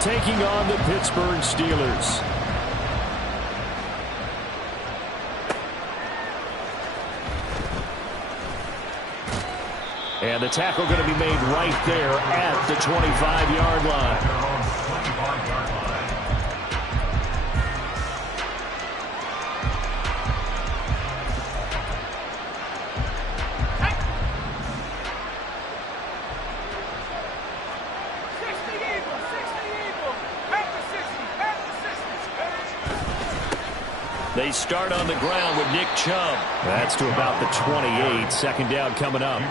taking on the Pittsburgh Steelers. And the tackle going to be made right there at the 25-yard line. They start on the ground with Nick Chubb. That's to about the 28. Second down coming up.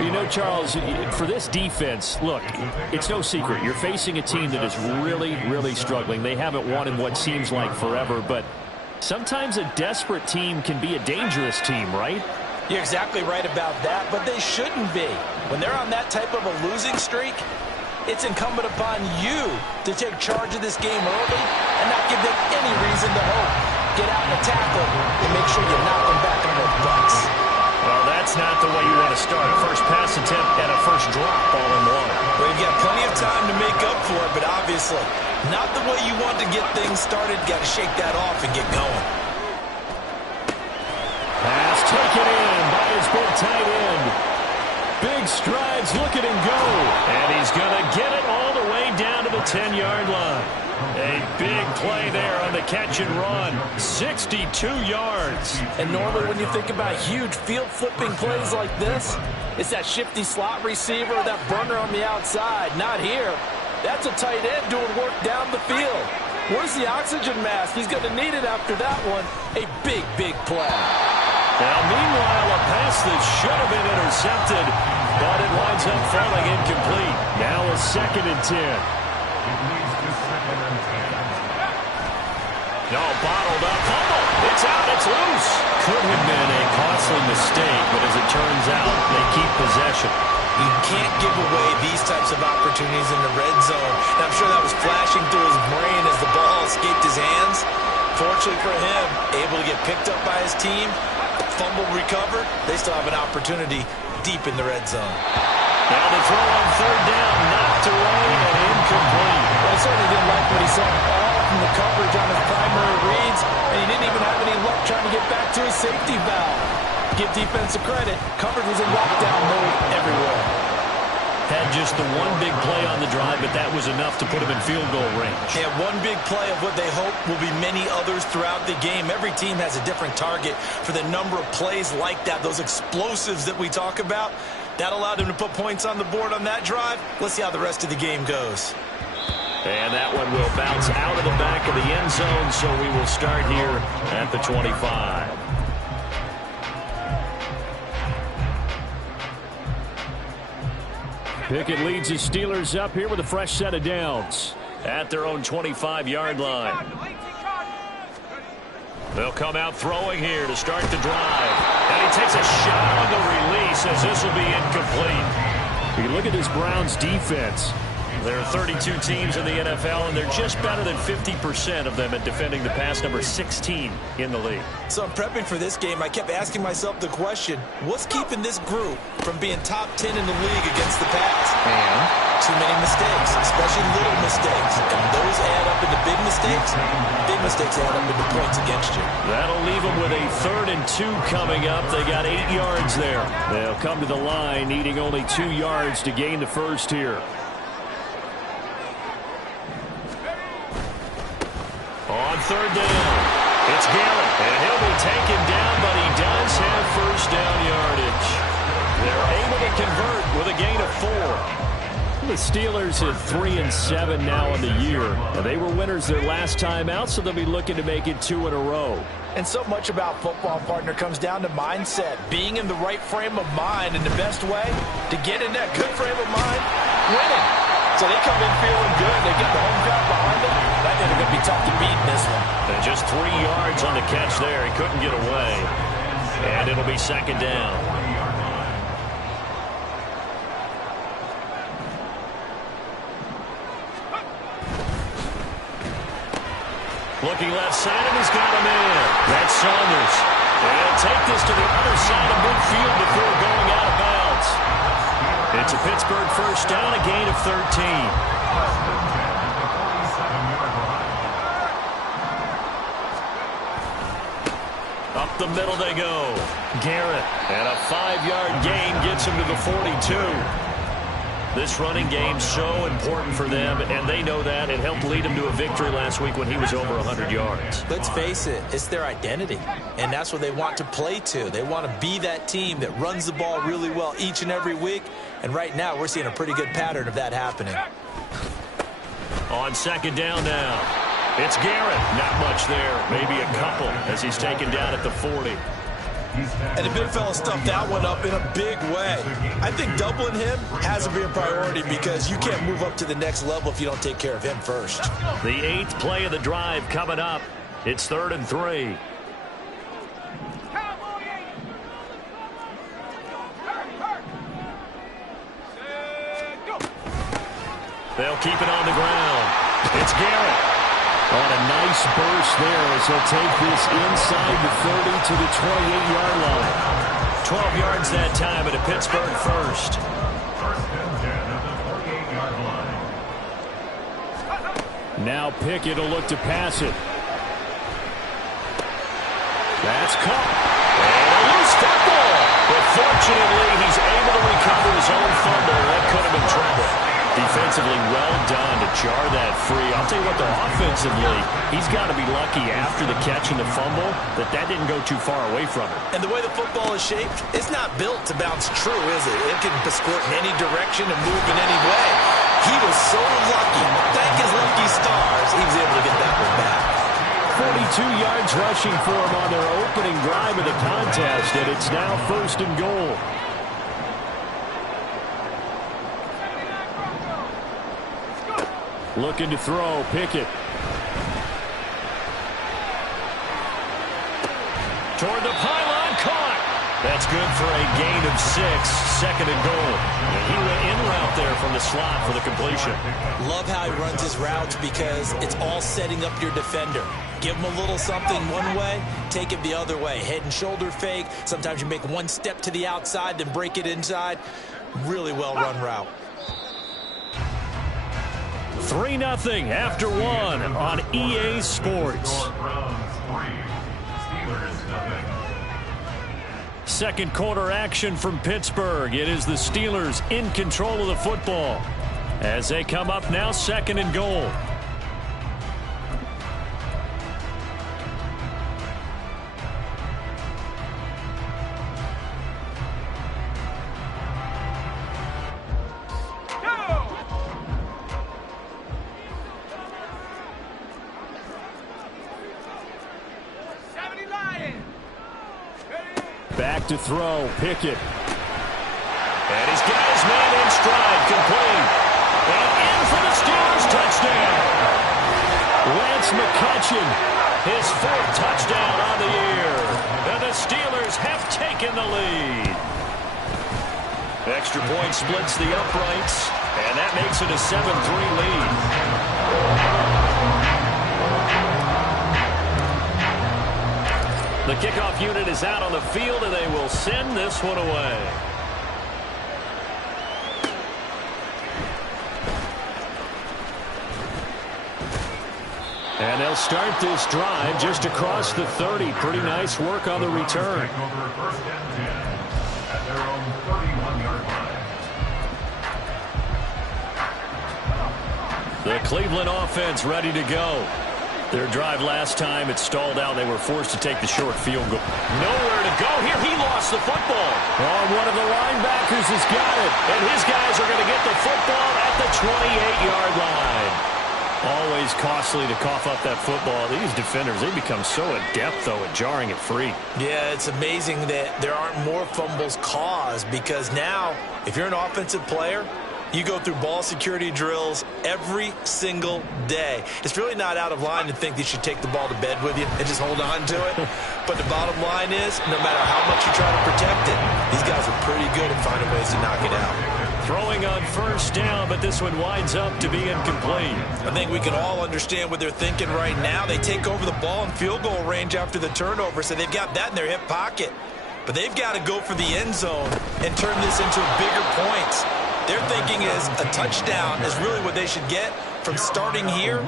You know, Charles, for this defense, look, it's no secret. You're facing a team that is really, really struggling. They haven't won in what seems like forever, but sometimes a desperate team can be a dangerous team, right? You're exactly right about that, but they shouldn't be. When they're on that type of a losing streak, it's incumbent upon you to take charge of this game early and not give them any reason to hope. Get out and tackle and make sure you knock them back on their butts. Well, that's not the way you want to start. First pass attempt and a first drop all in one. Well, you've got plenty of time to make up for it, but obviously not the way you want to get things started. Got to shake that off and get going. Pass taken in by his big tight end. Big strides, look at him go. And he's going to get it all the way down to the 10-yard line. A big play there on the catch and run. 62 yards. And normally when you think about huge field flipping plays like this, it's that shifty slot receiver, that burner on the outside. Not here. That's a tight end doing work down the field. Where's the oxygen mask? He's going to need it after that one. A big, big play. Now, meanwhile, a pass that should have been intercepted, but it winds up falling incomplete. Now a 2nd and 10. No, bottled up. Fumble. It's out. It's loose. Could have been a costly mistake, but as it turns out, they keep possession. You can't give away these types of opportunities in the red zone. And I'm sure that was flashing through his brain as the ball escaped his hands. Fortunately for him, able to get picked up by his team, fumble recovered. They still have an opportunity deep in the red zone. Now the throw on 3rd down, knocked away and incomplete. Well, he certainly didn't like what he saw all from the coverage on his primary reads, and he didn't even have any luck trying to get back to his safety valve. Give defensive credit. Coverage was in lockdown mode everywhere. Had just the one big play on the drive, but that was enough to put him in field goal range. Yeah, one big play of what they hope will be many others throughout the game. Every team has a different target for the number of plays like that, those explosives that we talk about. That allowed him to put points on the board on that drive. Let's see how the rest of the game goes. And that one will bounce out of the back of the end zone, so we will start here at the 25. Pickett leads the Steelers up here with a fresh set of downs at their own 25-yard line. They'll come out throwing here to start the drive. And he takes a shot on the release as this will be incomplete. You look at this Browns defense. There are 32 teams in the NFL, and they're just better than 50% of them at defending the pass, number 16 in the league. So I'm prepping for this game. I kept asking myself the question, what's keeping this group from being top 10 in the league against the pass? And too many mistakes, especially little mistakes. And those add up into big mistakes. Big mistakes add up into points against you. That'll leave them with a 3rd and 2 coming up. They got 8 yards there. They'll come to the line needing only 2 yards to gain the first here. On 3rd down, it's Gallup, and he'll be taken down, but he does have first down yardage. They're able to convert with a gain of 4. The Steelers at 3-7 now in the year. And they were winners their last time out, so they'll be looking to make it 2 in a row. And so much about football, partner, comes down to mindset. Being in the right frame of mind, and the best way to get in that good frame of mind, winning. So they come in feeling good. They get the home crowd behind them. I think they're going to be tough to beat in this one. And just 3 yards on the catch there. He couldn't get away. And it'll be 2nd down. Looking left side, and he's got him in. That's Saunders. And he'll take this to the other side of midfield before going out of bounds. It's a Pittsburgh first down, a gain of 13. the middle they go. Garrett, and a 5-yard gain gets him to the 42. This running game so important for them, and they know that. It helped lead them to a victory last week when he was over 100 yards. Let's face it, it's their identity, and that's what they want to play to. They want to be that team that runs the ball really well each and every week, and right now we're seeing a pretty good pattern of that happening. On second down now, it's Garrett. Not much there, maybe a couple as he's taken down at the 40. And the big fella stuffed that one up in a big way. I think doubling him has to be a priority because you can't move up to the next level if you don't take care of him first. The 8th play of the drive coming up. It's 3rd and 3. They'll keep it on the ground. It's Garrett. On a nice burst there as he'll take this inside the 30 to the 28-yard line. 12 yards that time at a Pittsburgh first. Now Pickett will look to pass it. That's caught. And a loose fumble. But fortunately, he's able to recover his own fumble. That could have been trouble. Defensively, well done to jar that free. I'll tell you what, though, offensively, he's got to be lucky after the catch and the fumble that didn't go too far away from him. And the way the football is shaped, it's not built to bounce true, is it? It can squirt in any direction and move in any way. He was so lucky. Thank his lucky stars, he was able to get that one back. 42 yards rushing for him on their opening drive of the contest, and it's now 1st and goal. Looking to throw, Pickett. Toward the pylon, caught. That's good for a gain of 6, 2nd and goal. And he went in route there from the slot for the completion. Love how he runs his routes because it's all setting up your defender. Give him a little something one way, take it the other way. Head and shoulder fake. Sometimes you make one step to the outside, then break it inside. Really well run route. 3-0 after 1 on EA Sports. Second quarter action from Pittsburgh. It is the Steelers in control of the football as they come up now 2nd and goal. Back to throw, Pickett. And he's got his man in stride, complete. And in for the Steelers, touchdown. Lance McCutcheon, his 4th touchdown on the year. And the Steelers have taken the lead. Extra point splits the uprights, and that makes it a 7-3 lead. The kickoff unit is out on the field, and they will send this one away. And they'll start this drive just across the 30. Pretty nice work on the return. The Cleveland offense ready to go. Their drive last time, it stalled out. They were forced to take the short field goal. Nowhere to go here. He lost the football. Oh, one of the linebackers has got it. And his guys are going to get the football at the 28-yard line. Always costly to cough up that football. These defenders, they become so adept, though, at jarring it free. Yeah, it's amazing that there aren't more fumbles caused because now, if you're an offensive player, you go through ball security drills every single day. It's really not out of line to think that you should take the ball to bed with you and just hold on to it. But the bottom line is, no matter how much you try to protect it, these guys are pretty good at finding ways to knock it out. Throwing on 1st down, but this one winds up to be incomplete. I think we can all understand what they're thinking right now. They take over the ball in field goal range after the turnover, so they've got that in their hip pocket. But they've got to go for the end zone and turn this into bigger points. Their thinking is a touchdown is really what they should get from starting here.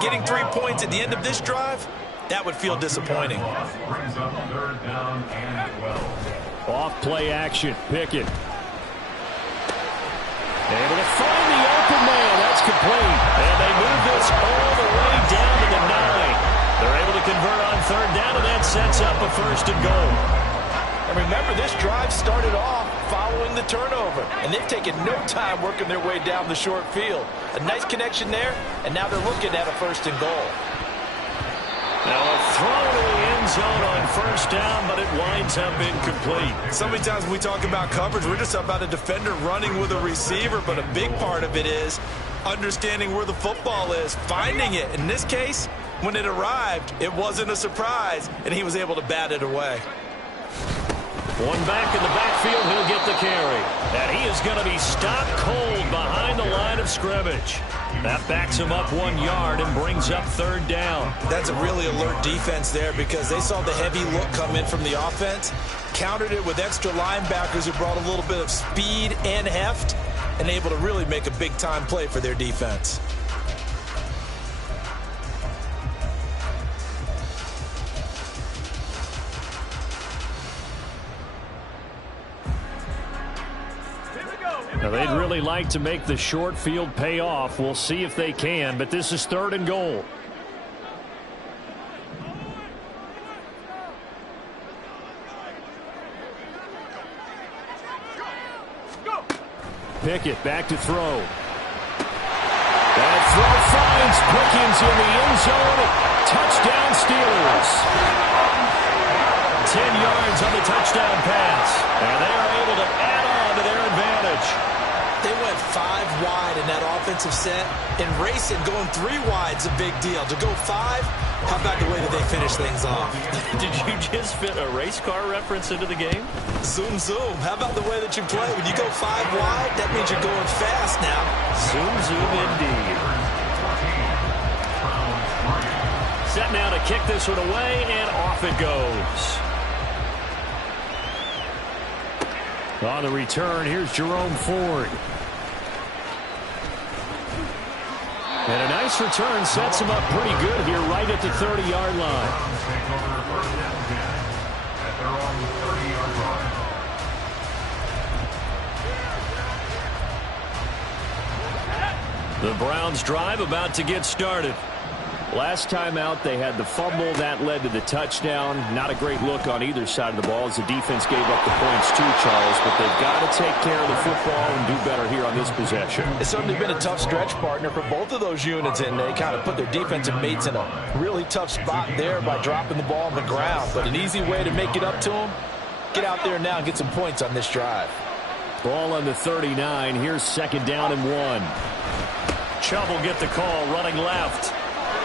Getting 3 points at the end of this drive, that would feel disappointing. Off play action. Pickett. Able to find the open man. That's complete. And they move this all the way down to the 9. They're able to convert on third down, and that sets up a first and goal. And remember, this drive started off following the turnover, and they've taken no time working their way down the short field. A nice connection there, and now they're looking at a first and goal. Now a throw to the end zone on first down, but it winds up incomplete. So many times when we talk about coverage, we're just about a defender running with a receiver, but a big part of it is understanding where the football is, finding it. In this case, when it arrived, it wasn't a surprise, and he was able to bat it away. One back in the backfield, he'll get the carry. And he is going to be stopped cold behind the line of scrimmage. That backs him up 1 yard and brings up third down. That's a really alert defense there because they saw the heavy look come in from the offense, countered it with extra linebackers who brought a little bit of speed and heft, and able to really make a big-time play for their defense. Now, they'd really like to make the short field pay off. We'll see if they can, but this is third and goal. Pickett back to throw. That throw finds Pickens in the end zone. Touchdown Steelers. 10 yards on the touchdown pass. And they are able to add on to their advantage. They went 5 wide in that offensive set. In racing, going 3 wide's a big deal. To go 5, how about the way that they finish things off? Did you just fit a race car reference into the game? Zoom, zoom. How about the way that you play? When you go 5 wide, that means you're going fast now. Zoom, zoom indeed. Set now to kick this one away, and off it goes. On the return, here's Jerome Ford. And a nice return sets him up pretty good here right at the 30-yard line. The Browns drive about to get started. Last time out, they had the fumble. That led to the touchdown. Not a great look on either side of the ball as the defense gave up the points too, Charles. But they've got to take care of the football and do better here on this possession. It's certainly been a tough stretch, partner, for both of those units, and they kind of put their defensive mates in a really tough spot there by dropping the ball on the ground. But an easy way to make it up to them, get out there now and get some points on this drive. Ball on the 39. Here's second down and 1. Chubb will get the call running left.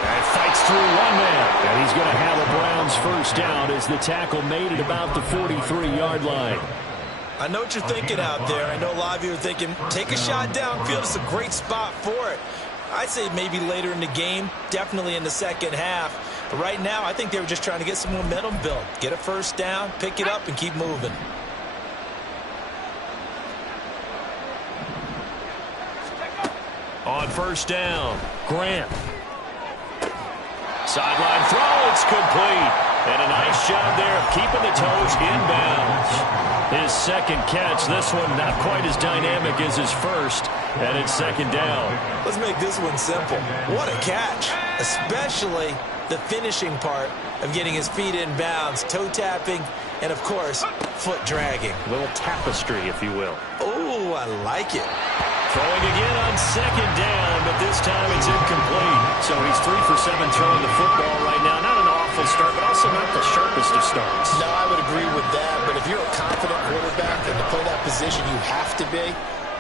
And fights through one man. And he's going to have a Browns first down as the tackle made at about the 43-yard line. I know what you're thinking out there. I know a lot of you are thinking, take a shot downfield. It's a great spot for it. I'd say maybe later in the game, definitely in the second half. But right now, I think they were just trying to get some momentum built. Get a first down, pick it up, and keep moving. On first down, Grant. Sideline throw, it's complete. And a nice job there of keeping the toes inbounds. His second catch, this one not quite as dynamic as his first, and it's second down. Let's make this one simple. What a catch, especially the finishing part of getting his feet in bounds, toe tapping, and of course, foot dragging. A little tapestry, if you will. Oh, I like it. Throwing again on second down, but this time it's incomplete. So he's 3 for 7 throwing the football right now. Not an awful start, but also not the sharpest of starts. No, I would agree with that. But if you're a confident quarterback and to play that position you have to be,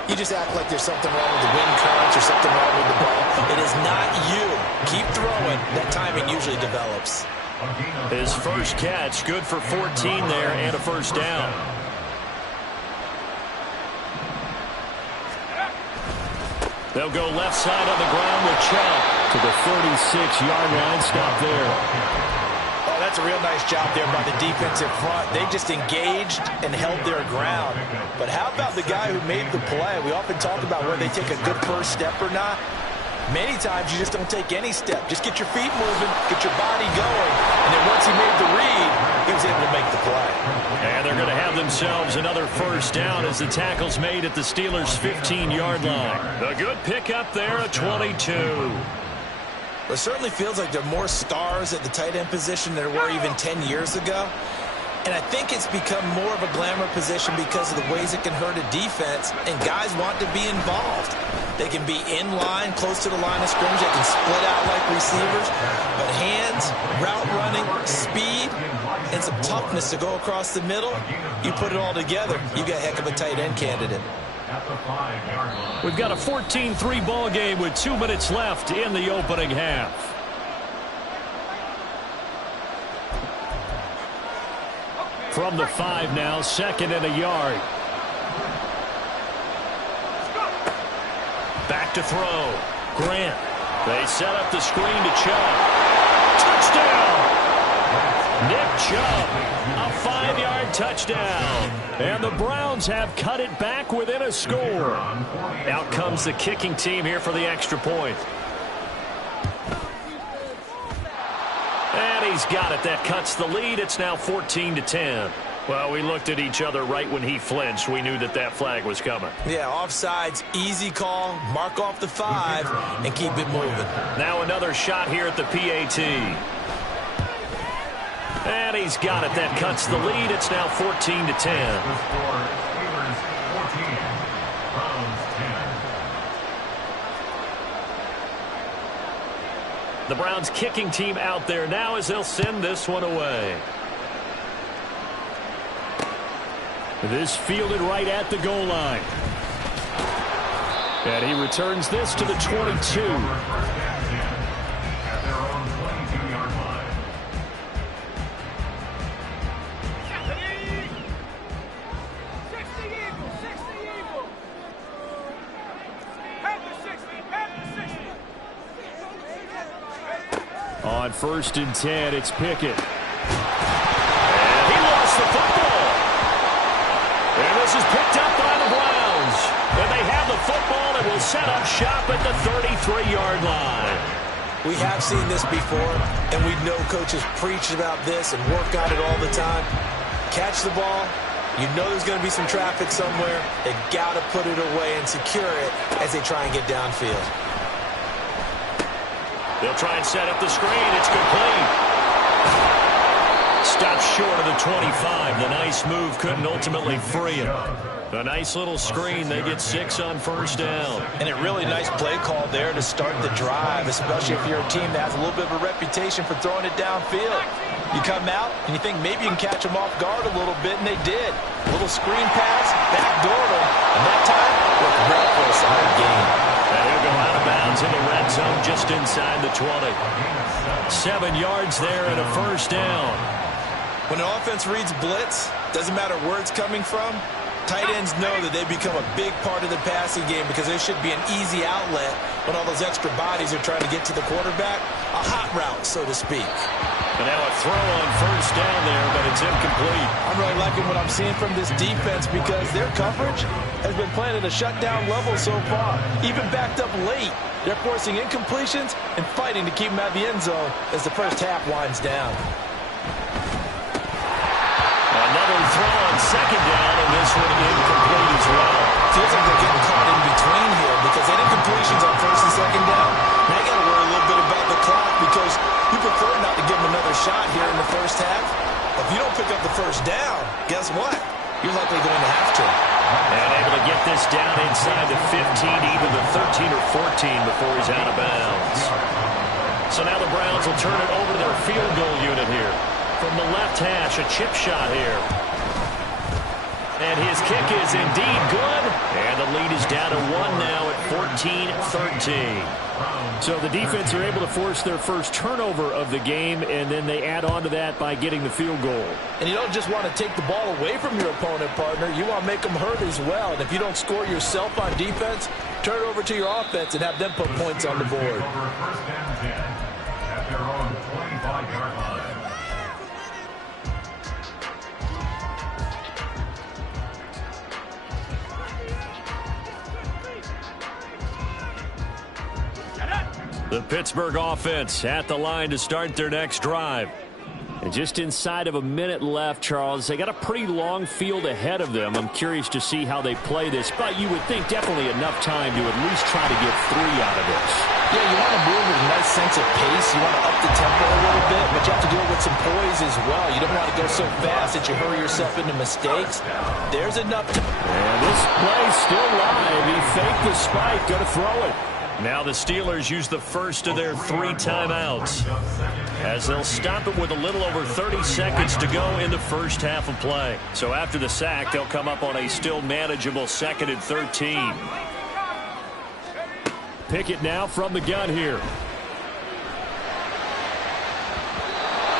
you just act like there's something wrong with the wind currents or something wrong with the ball. It is not you. Keep throwing. That timing usually develops. His first catch, good for 14 there and a first down. They'll go left side on the ground with Chubb to the 36-yard line. Stop there. Oh, that's a real nice job there by the defensive front. They just engaged and held their ground. But how about the guy who made the play? We often talk about whether they take a good first step or not. Many times you just don't take any step. Just get your feet moving, get your body going, and then once he made the read, he was able to make the play. And they're going to have themselves another first down as the tackle's made at the Steelers' 15-yard line. A good pickup there at 22. It certainly feels like there are more stars at the tight end position than there were even 10 years ago. And I think it's become more of a glamour position because of the ways it can hurt a defense, and guys want to be involved. They can be in line, close to the line of scrimmage. They can split out like receivers. But hands, route running, speed, and some toughness to go across the middle, you put it all together, you got a heck of a tight end candidate. We've got a 14-3 ball game with 2 minutes left in the opening half. From the 5 now, 2nd and a yard. Back to throw. Grant. They set up the screen to Chubb. Touchdown! Nick Chubb, a 5-yard touchdown. And the Browns have cut it back within a score. Out comes the kicking team here for the extra point. And he's got it. That cuts the lead. It's now 14-10. Well, we looked at each other right when he flinched. We knew that that flag was coming. Yeah, offsides, easy call. Mark off the 5 and keep it moving. Now another shot here at the PAT. And he's got it. That cuts the lead. It's now 14-10. The Browns kicking team out there now as they'll send this one away. This fielded right at the goal line. And he returns this to the 22. On 1st and 10, it's Pickett. And he lost the football. And this is picked up by the Browns. And they have the football and will set up shop at the 33-yard line. We have seen this before, and we know coaches preach about this and work on it all the time. Catch the ball. You know there's going to be some traffic somewhere. They've got to put it away and secure it as they try and get downfield. They'll try and set up the screen. It's complete. Stops short of the 25. The nice move couldn't ultimately free him. A nice little screen. They get 6 on 1st down. And a really nice play call there to start the drive, especially if you're a team that has a little bit of a reputation for throwing it downfield. You come out and you think maybe you can catch them off guard a little bit, and they did. A little screen pass, backdoor them, and that time, worked well for a solid gain. And he'll go out of bounds in the red zone just inside the 20. 7 yards there and a 1st down. When an offense reads blitz, doesn't matter where it's coming from, tight ends know that they become a big part of the passing game because there should be an easy outlet when all those extra bodies are trying to get to the quarterback. A hot route, so to speak. And now a throw on 1st down there, but it's incomplete. I'm really liking what I'm seeing from this defense because their coverage has been playing at a shutdown level so far. Even backed up late, they're forcing incompletions and fighting to keep them out of the end zone as the first half winds down. Another throw on 2nd down, and this one incomplete as well. Feels like they're getting caught in between here because they had incompletions on 1st and 2nd down. Now you got to worry a little bit about the clock because you prefer not to give them another shot here in the first half. If you don't pick up the 1st down, guess what? You're likely going to have to. And able to get this down inside the 15, even the 13 or 14 before he's out of bounds. So now the Browns will turn it over to their field goal unit here. From the left hash, a chip shot here. And his kick is indeed good. And the lead is down to 1 now at 14-13. So the defense are able to force their first turnover of the game, and then they add on to that by getting the field goal. And you don't just want to take the ball away from your opponent, partner. You want to make them hurt as well. And if you don't score yourself on defense, turn it over to your offense and have them put points on the board. At their own 25-yard line. The Pittsburgh offense at the line to start their next drive. And just inside of a minute left, Charles. They got a pretty long field ahead of them. I'm curious to see how they play this, but you would think definitely enough time to at least try to get 3 out of this. Yeah, you want to move with a nice sense of pace. You want to up the tempo a little bit, but you have to do it with some poise as well. You don't want to go so fast that you hurry yourself into mistakes. There's enough time. And this play's still live. He faked the spike, going to throw it. Now the Steelers use the first of their 3 timeouts as they'll stop it with a little over 30 seconds to go in the first half of play. So after the sack, they'll come up on a still manageable 2nd and 13. Pickett now from the gun here.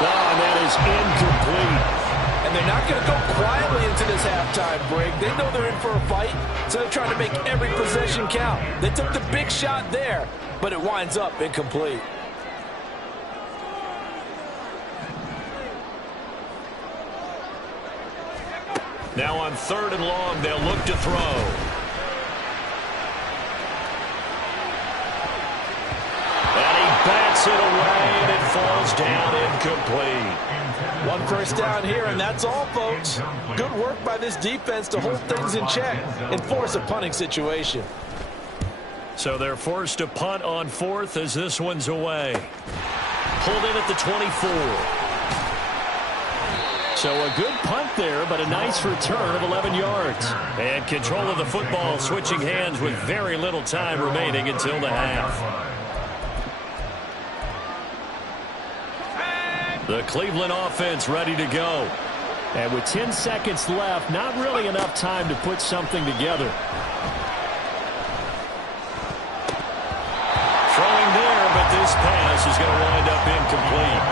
Oh, and that is incomplete. And they're not going to go quietly into this halftime break. They know they're in for a fight, so they're trying to make every possession count. They took the big shot there, but it winds up incomplete. Now on 3rd and long, they'll look to throw. And he bats it away, and it falls down incomplete. 1 first down here, and that's all, folks. Good work by this defense to hold things in check and force a punting situation. So they're forced to punt on 4th as this one's away. Pulled in at the 24. So a good punt there, but a nice return of 11 yards. And control of the football switching hands with very little time remaining until the half. The Cleveland offense ready to go. And with 10 seconds left, not really enough time to put something together. Throwing there, but this pass is going to wind up incomplete.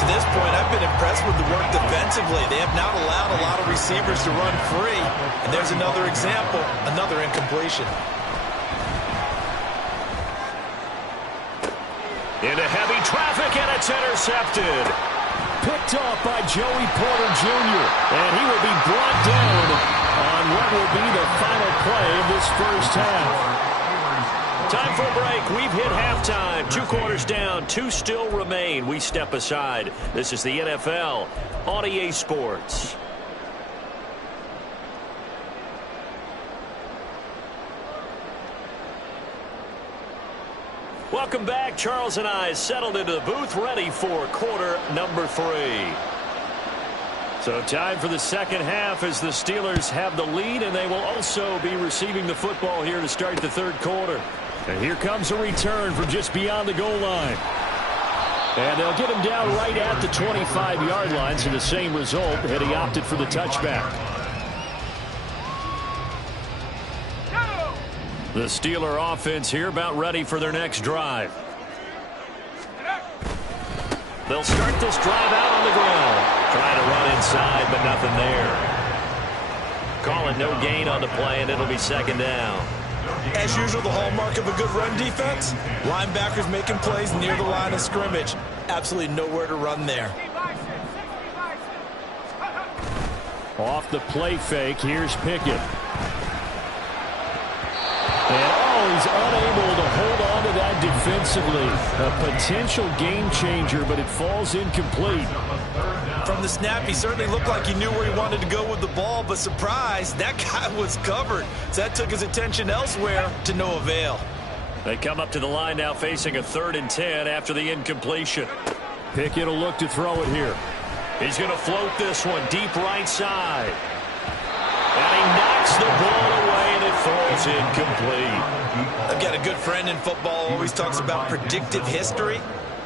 To this point, I've been impressed with the work defensively. They have not allowed a lot of receivers to run free. And there's another example, another incompletion. Into heavy traffic, and it's intercepted. Picked off by Joey Porter Jr., and he will be brought down on what will be the final play of this first half. Time for a break. We've hit halftime. 2 quarters down, 2 still remain. We step aside. This is the NFL on EA Sports. Welcome back. Charles and I settled into the booth, ready for quarter number 3. So time for the second half as the Steelers have the lead, and they will also be receiving the football here to start the 3rd quarter. And here comes a return from just beyond the goal line. And they'll get him down right at the 25-yard line, so the same result had he opted for the touchback. The Steeler offense here about ready for their next drive. They'll start this drive out on the ground. Trying to run inside, but nothing there. Call it no gain on the play, and it'll be 2nd down. As usual, the hallmark of a good run defense, linebackers making plays near the line of scrimmage. Absolutely nowhere to run there. Off the play fake, here's Pickett. And he's unable to hold on to that defensively. A potential game changer, but it falls incomplete. From the snap, he certainly looked like he knew where he wanted to go with the ball, but surprise, that guy was covered. So that took his attention elsewhere to no avail. They come up to the line now facing a 3rd and 10 after the incompletion. Pickett will look to throw it here. He's going to float this one deep right side. And he knocks the ball away, and it falls incomplete. I've got a good friend in football, always talks about predictive history.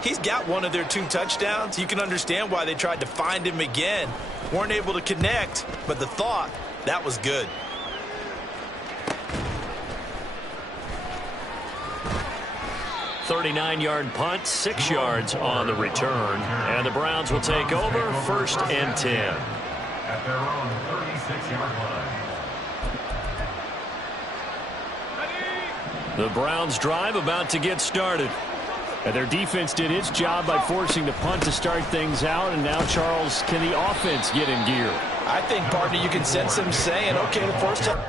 He's got one of their 2 touchdowns. You can understand why they tried to find him again. Weren't able to connect, but the thought, that was good. .39-yard punt, 6 yards on the return. And the Browns will take over, 1st and 10. At their own 36-yard line. The Browns drive about to get started. And their defense did its job by forcing the punt to start things out. And now, Charles, can the offense get in gear? I think, partner, you can sense him saying, okay, the first time.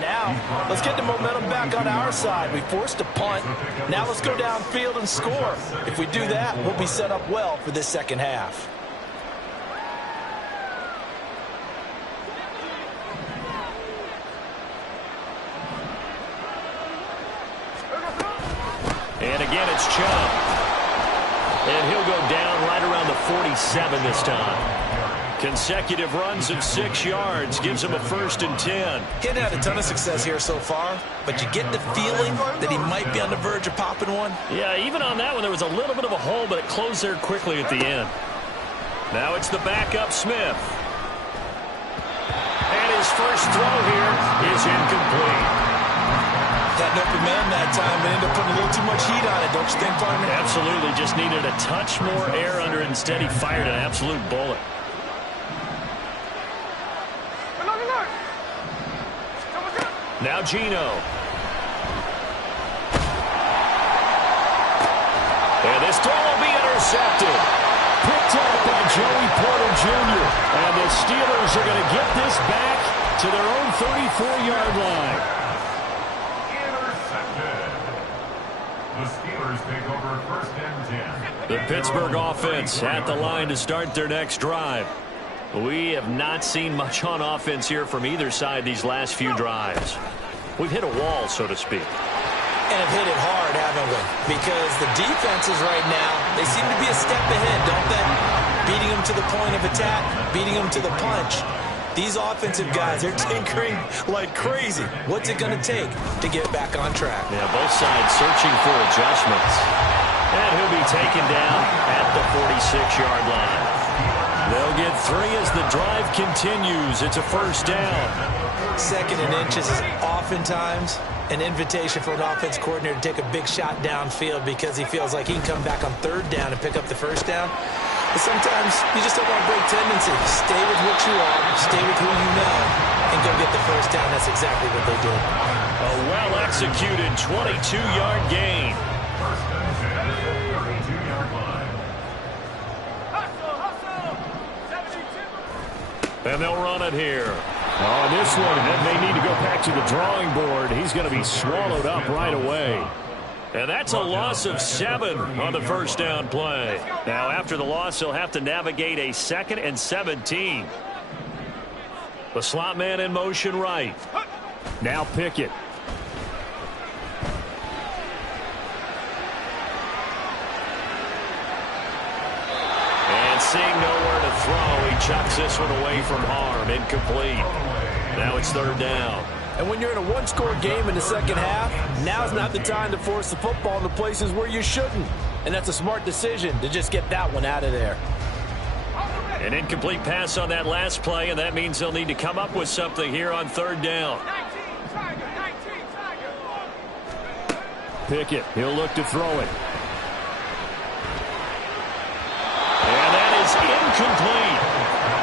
Now, let's get the momentum back on our side. We forced a punt. Now let's go downfield and score. If we do that, we'll be set up well for this second half. And again, it's Chubb. And he'll go down right around the 47 this time. Consecutive runs of 6 yards gives him a 1st and 10. He hadn't had a ton of success here so far, but you get the feeling that he might be on the verge of popping one. Yeah, even on that one, there was a little bit of a hole, but it closed there quickly at the end. Now it's the backup, Smith. And his first throw here is incomplete. Had an open man that time and ended up putting a little too much heat on it, don't you think, partner? Absolutely, just needed a touch more air under it. Instead, he fired an absolute bullet. Now Geno. And this throw will be intercepted. Picked up by Joey Porter Jr. And the Steelers are going to get this back to their own 34-yard line. The Steelers take over 1st and 10. The Pittsburgh offense at the line to start their next drive. We have not seen much on offense here from either side these last few drives. We've hit a wall, so to speak. And have hit it hard, haven't we? Because the defenses right now, they seem to be a step ahead, don't they? Beating them to the point of attack, beating them to the punch. These offensive guys, they're tinkering like crazy. What's it going to take to get back on track? Yeah, both sides searching for adjustments. And he'll be taken down at the 46-yard line. They'll get 3 as the drive continues. It's a 1st down. 2nd and inches is oftentimes an invitation for an offense coordinator to take a big shot downfield because he feels like he can come back on 3rd down and pick up the 1st down. But sometimes you just don't want to break tendency. Stay with what you are, stay with who you know, and go get the 1st down. That's exactly what they did. A well-executed 22-yard gain. And they'll run it here. On this one, and they need to go back to the drawing board. He's going to be swallowed up right away. And that's a loss of 7 on the 1st down play. Now, after the loss, he'll have to navigate a 2nd and 17. The slot man in motion right. Now Pickett. And seeing nowhere to throw, he chucks this one away from harm. Incomplete. Now it's 3rd down. And when you're in a one-score game in the second half, now's not the time to force the football into places where you shouldn't. And that's a smart decision to just get that one out of there. An incomplete pass on that last play, and that means they'll need to come up with something here on 3rd down. Pickett, he'll look to throw it. And that is incomplete.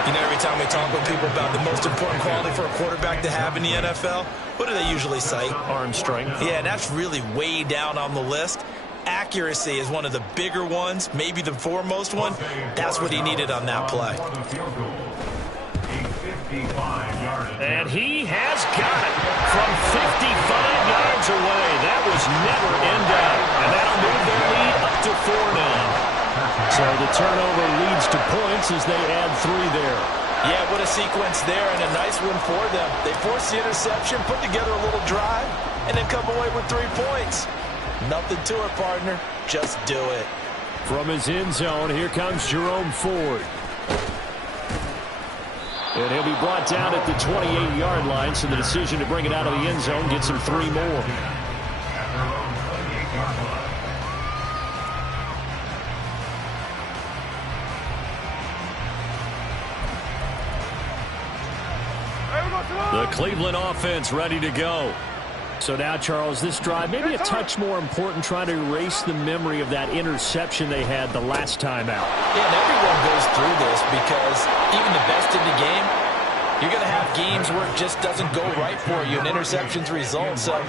You know, every time we talk with people about the most important quality for a quarterback to have in the NFL, what do they usually cite? Arm strength. Yeah, and that's really way down on the list. Accuracy is one of the bigger ones, maybe the foremost one. That's what he needed on that play. And he has got it from 55 yards away. That was never in doubt. And that'll move their lead up to 4 now. So the turnover leads to points as they add 3 there. Yeah, what a sequence there, and a nice one for them. They forced the interception, put together a little drive, and then come away with 3 points. Nothing to it, partner. Just do it. From his end zone, here comes Jerome Ford. And he'll be brought down at the 28-yard line, so the decision to bring it out of the end zone gets him 3 more. The Cleveland offense ready to go. So now, Charles, this drive maybe a touch more important, trying to erase the memory of that interception they had the last time out. Yeah, and everyone goes through this because even the best in the game, you're going to have games where it just doesn't go right for you and interceptions result. So,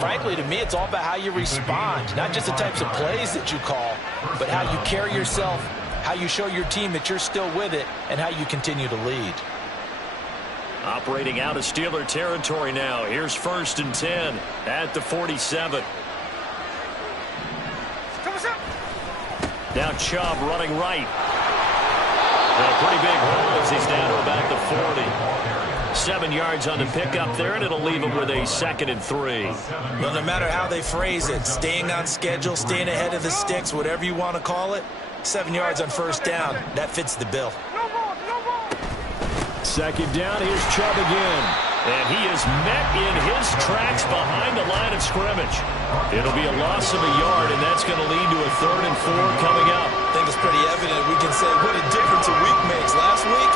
frankly, to me, it's all about how you respond, not just the types of plays that you call, but how you carry yourself, how you show your team that you're still with it, and how you continue to lead. Operating out of Steeler territory now. Here's 1st and 10 at the 47. Now Chubb running right. And a pretty big hole as he's down to about the 40. 7 yards on the pickup there, and it'll leave him with a 2nd and 3. Well, no matter how they phrase it, staying on schedule, staying ahead of the sticks, whatever you want to call it, 7 yards on 1st down, that fits the bill. 2nd down, here's Chubb again. And he is met in his tracks behind the line of scrimmage. It'll be a loss of a yard, and that's going to lead to a 3rd and 4 coming up. I think it's pretty evident. We can say what a difference a week makes. Last week,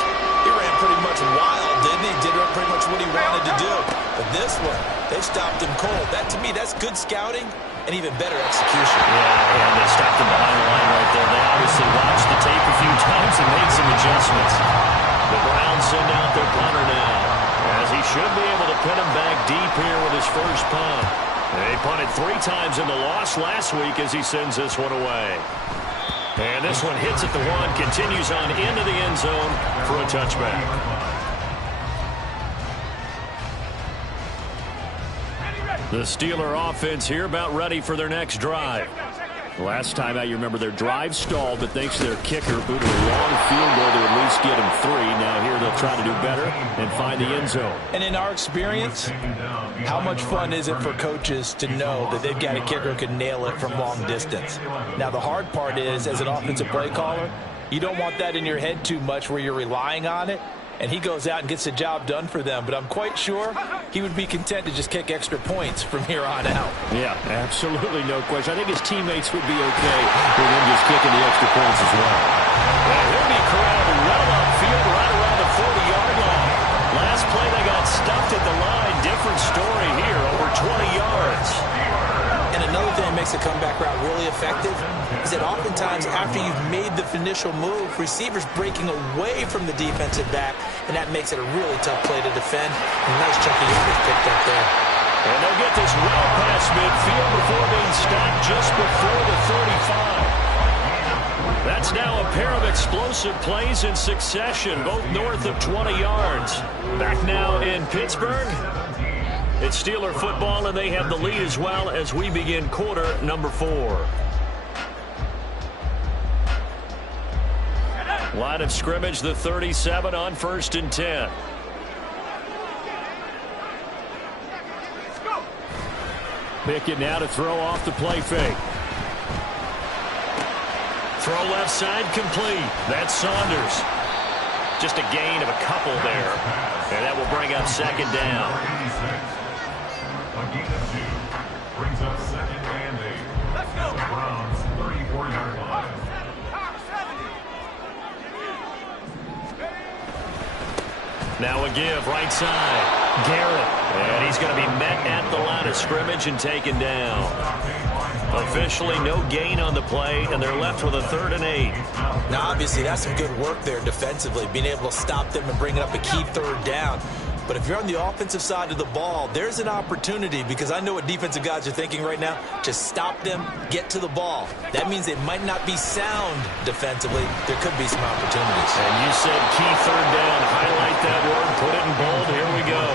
he ran pretty much wild, didn't he? Did pretty much what he wanted to do. But this one, they've stopped him cold. That, to me, that's good scouting and even better execution. Yeah, and they stopped him behind the line right there. They obviously watched the tape a few times and made some adjustments. The Browns send out their punter now, as he should be able to pin him back deep here with his first punt. They punted 3 times in the loss last week as he sends this one away. And this one hits at the 1, continues on into the end zone for a touchback. The Steeler offense here about ready for their next drive. Last time out, you remember their drive stalled, but thanks to their kicker, booted a long field goal to at least get them 3. Now here they'll try to do better and find the end zone. And in our experience, how much fun is it for coaches to know that they've got a kicker who can nail it from long distance? Now, the hard part is, as an offensive play caller, you don't want that in your head too much where you're relying on it. And he goes out and gets the job done for them. But I'm quite sure he would be content to just kick extra points from here on out. Yeah, absolutely no question. I think his teammates would be okay with him just kicking the extra points as well. And he'll be corralled well upfield right around the 40-yard line. Last play they got stuffed at the line. Different story here, over 20 yards. And another thing that makes a comeback route really effective is that oftentimes after you've made the initial move, receivers breaking away from the defensive back, and that makes it a really tough play to defend. A nice chunky yardage picked up there. And they'll get this well past midfield before being stopped just before the 35. That's now a pair of explosive plays in succession, both north of 20 yards. Back now in Pittsburgh. It's Steeler football, and they have the lead as well as we begin quarter number 4. Line of scrimmage, the 37 on 1st and 10. Pickett now to throw off the play fake. Throw left side complete. That's Saunders. Just a gain of a couple there. And that will bring up 2nd down. A gain of 2 brings up 2nd and 8. Let's go. The Browns 34-yard line. Now a give right side. Garrett. And he's going to be met at the line of scrimmage and taken down. Officially no gain on the play, and they're left with a 3rd and 8. Now, obviously, that's some good work there defensively, being able to stop them and bringing up a key 3rd down. But if you're on the offensive side of the ball, there's an opportunity, because I know what defensive guys are thinking right now. Just stop them, get to the ball. That means they might not be sound defensively. There could be some opportunities. And you said key 3rd down. Highlight that word, put it in bold. Here we go.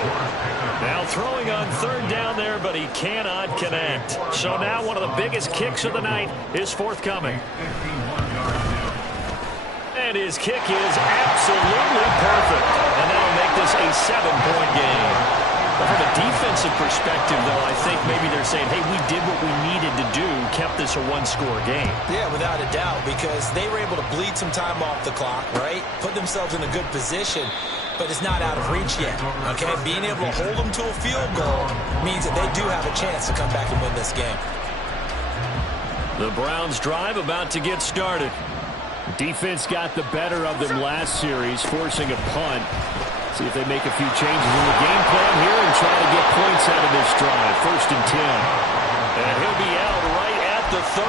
Now throwing on 3rd down there, but he cannot connect. So now one of the biggest kicks of the night is forthcoming. And his kick is absolutely perfect. And that'll make this a 7-point game. But from a defensive perspective, though, I think maybe they're saying, hey, we did what we needed to do, kept this a 1-score game. Yeah, without a doubt, because they were able to bleed some time off the clock, right? Put themselves in a good position, but it's not out of reach yet, okay? Being able to hold them to a field goal means that they do have a chance to come back and win this game. The Browns drive about to get started. Defense got the better of them last series, forcing a punt. See if they make a few changes in the game plan here and try to get points out of this drive. 1st and 10. And he'll be out right at the 35.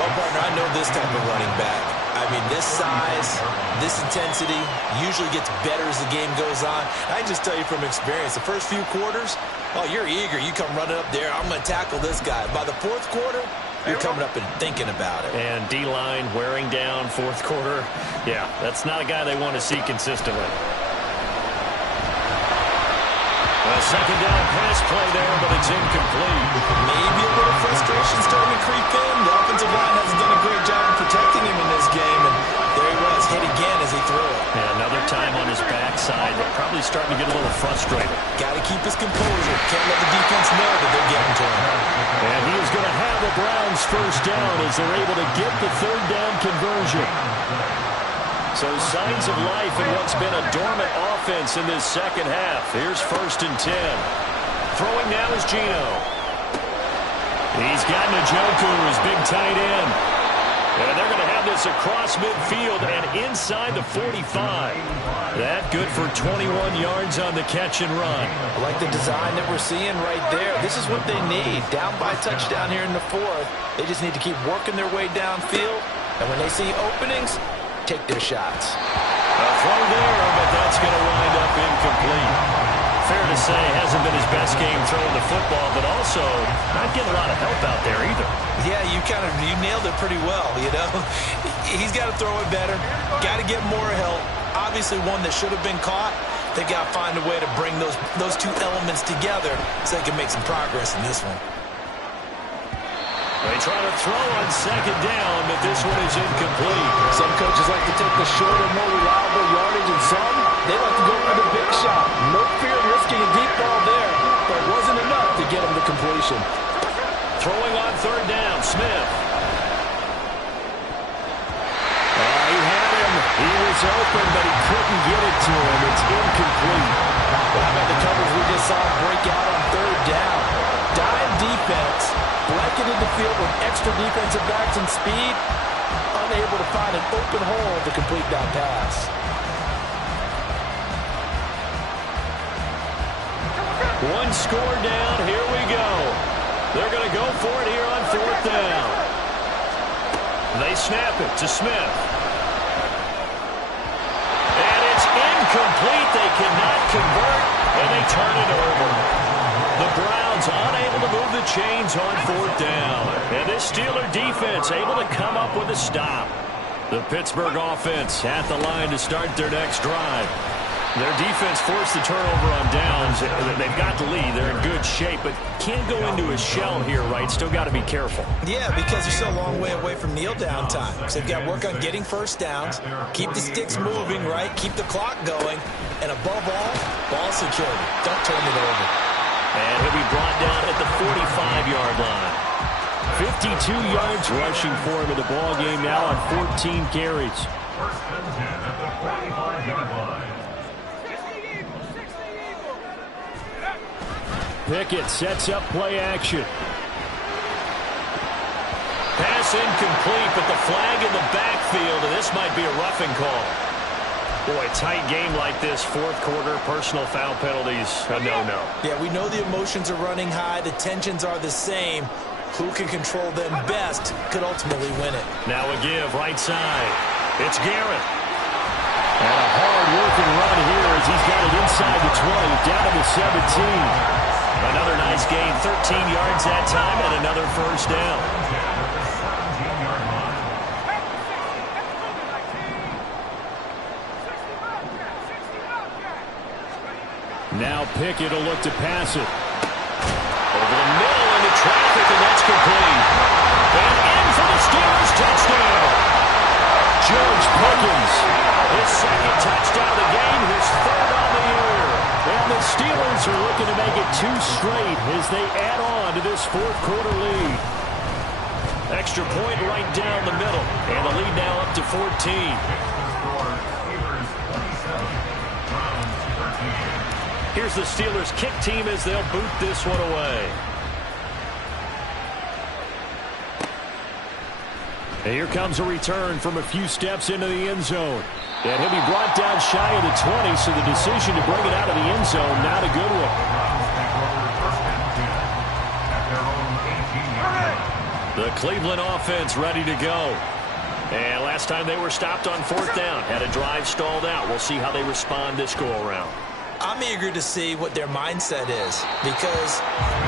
Well, partner, I know this type of running back. I mean, this size, this intensity usually gets better as the game goes on. I can just tell you from experience, the first few quarters, oh, you're eager. You come running up there. I'm going to tackle this guy. By the 4th quarter, you're coming up and thinking about it. And D-line wearing down 4th quarter. Yeah, that's not a guy they want to see consistently. A second down pass play there, but it's incomplete. Maybe a little frustration starting to creep in. The offensive line hasn't done a great job of protecting him in this game, and there he was, hit again as he threw it. And another time on his backside, but probably starting to get a little frustrated. Got to keep his composure. Can't let the defense know that they're getting to him. And he is going to have the Browns first down as they're able to get the third down conversion. So signs of life in what's been a dormant offense in this second half. Here's 1st and 10. Throwing now is Geno. He's got Njoku, his big tight end. And they're going to have this across midfield and inside the 45. That good for 21 yards on the catch and run. I like the design that we're seeing right there. This is what they need. Down by touchdown here in the 4th. They just need to keep working their way downfield. And when they see openings, take their shots. A throw there, but that's going to wind up incomplete. Fair to say, hasn't been his best game throwing the football, but also not getting a lot of help out there either. Yeah, you nailed it pretty well, you know. He's got to throw it better. Got to get more help. Obviously one that should have been caught. They got to find a way to bring those two elements together so they can make some progress in this one. They try to throw on second down, but this one is incomplete. Some coaches like to take the shorter, more reliable yardage, and some, they like to go for the big shot. No fear of risking a deep ball there, but it wasn't enough to get him to completion. Throwing on third down, Smith. He had him. He was open, but he couldn't get it to him. It's incomplete. Well, how about the coverage we just saw break out on third down? Dime defense, blanketed the field with extra defensive backs and speed, unable to find an open hole to complete that pass. One score down. Here we go. They're going to go for it here on 4th down. They snap it to Smith. And it's incomplete. They cannot convert, and they turn it over. The Browns unable to move the chains on 4th down. And this Steeler defense able to come up with a stop. The Pittsburgh offense at the line to start their next drive. Their defense forced the turnover on downs. They've got the lead. They're in good shape, but can't go into a shell here, right? Still got to be careful. Yeah, because they're still a long way away from kneel down time. So they've got to work on getting first downs, keep the sticks moving, right? Keep the clock going, and above all, ball security. Don't turn it over. And he'll be brought down at the 45-yard line. 52 yards rushing for him in the ball game now on 14 carries. 1st and 10 at the 45-yard line. Pickett sets up play action. Pass incomplete, but the flag in the backfield, and this might be a roughing call. Boy, tight game like this, 4th quarter, personal foul penalties, a no-no. Yeah, we know the emotions are running high. The tensions are the same. Who can control them best could ultimately win it. Now a give, right side. It's Garrett. And a hard-working run here as he's got it inside the 20, down to the 17. Another nice gain, 13 yards that time, and another first down. Now Pickett will look to pass it. Over the middle into traffic, and that's complete. And in for the Steelers touchdown. George Pickens, his 2nd touchdown of the game, his 3rd on the year. And the Steelers are looking to make it 2 straight as they add on to this 4th quarter lead. Extra point right down the middle, and the lead now up to 14. Here's the Steelers kick team as they'll boot this one away. And here comes a return from a few steps into the end zone. And he'll be brought down shy of the 20, so the decision to bring it out of the end zone, not a good one. The Cleveland offense ready to go. And last time they were stopped on 4th down, had a drive stalled out. We'll see how they respond this go-around. I'm eager to see what their mindset is, because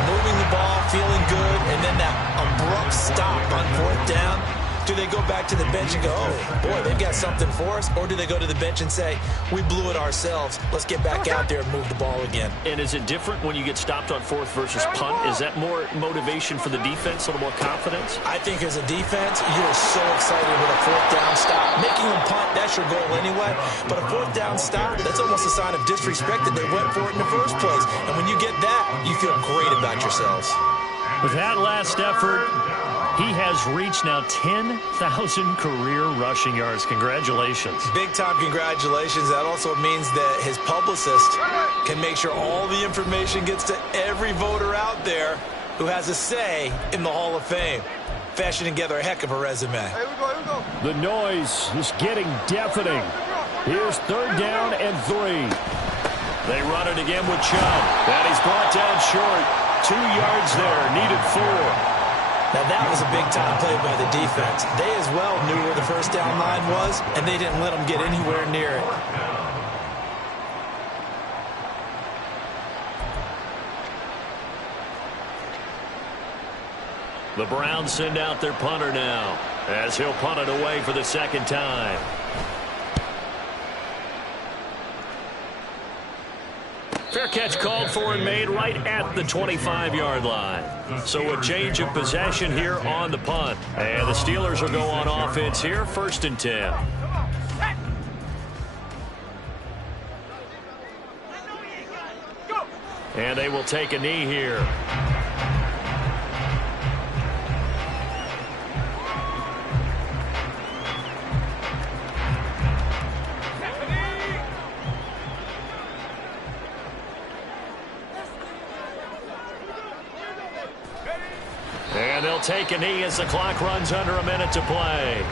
moving the ball, feeling good, and then that abrupt stop on 4th down, Do they go back to the bench and go, oh, boy, they've got something for us? Or do they go to the bench and say, we blew it ourselves. Let's get back out there and move the ball again. And is it different when you get stopped on fourth versus punt? Is that more motivation for the defense, a little more confidence? I think as a defense, you are so excited with a fourth down stop. Making them punt, that's your goal anyway. But a fourth down stop, that's almost a sign of disrespect that they went for it in the first place. And when you get that, you feel great about yourselves. With that last effort, he has reached now 10,000 career rushing yards. Congratulations. Big-time congratulations. That also means that his publicist can make sure all the information gets to every voter out there who has a say in the Hall of Fame. Fashioning together a heck of a resume. Here we go. The noise is getting deafening. Here's third down and 3. They run it again with Chubb. And he's brought down short. 2 yards there, needed 4. Now that was a big-time play by the defense. They as well knew where the first down line was, and they didn't let them get anywhere near it. The Browns send out their punter now, as he'll punt it away for the second time. Fair catch called for and made right at the 25-yard line. So a change of possession here on the punt. And the Steelers will go on offense here, 1st and 10. And they will take a knee here. And they'll take a knee as the clock runs under a minute to play.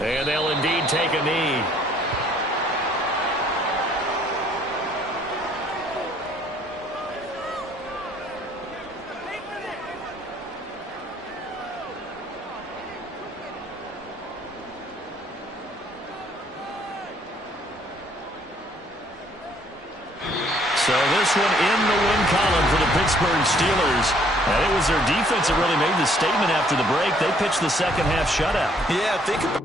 And they'll indeed take a knee. So this one in the win column for the Pittsburgh Steelers. And it was their defense that really made the statement after the break. They pitched the second half shutout. Yeah, think about